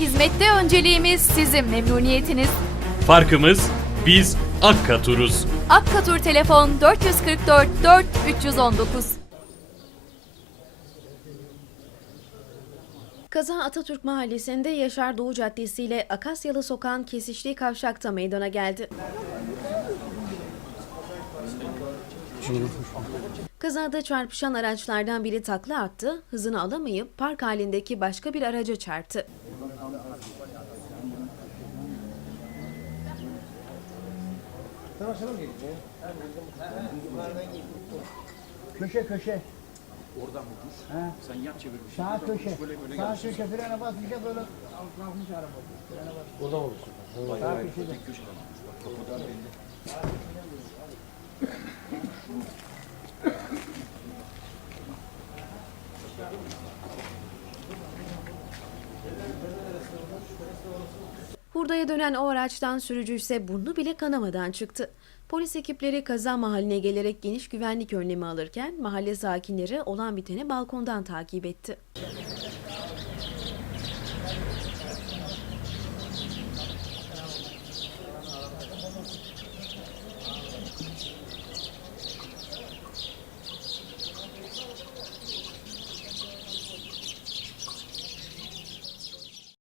Hizmette önceliğimiz sizin memnuniyetiniz. Farkımız biz Akkatur'uz. Akkatur telefon 444 4 319. Kaza Atatürk Mahallesi'nde Yaşar Doğu Caddesi ile Akasyalı Sokağın kesiştiği kavşakta meydana geldi. Kazada çarpışan araçlardan biri takla attı, hızını alamayıp park halindeki başka bir araca çarptı. Köşe köşe. Oradan mı Sen yat çevir Sağ köşe. Sağ köşe frene basınca böyle kalkmış araba. Frene bas. O da olur. Sağ köşede. Hurdaya dönen o araçtan sürücü ise burnu bile kanamadan çıktı. Polis ekipleri kaza mahalline gelerek geniş güvenlik önlemi alırken mahalle sakinleri olan biteni balkondan takip etti.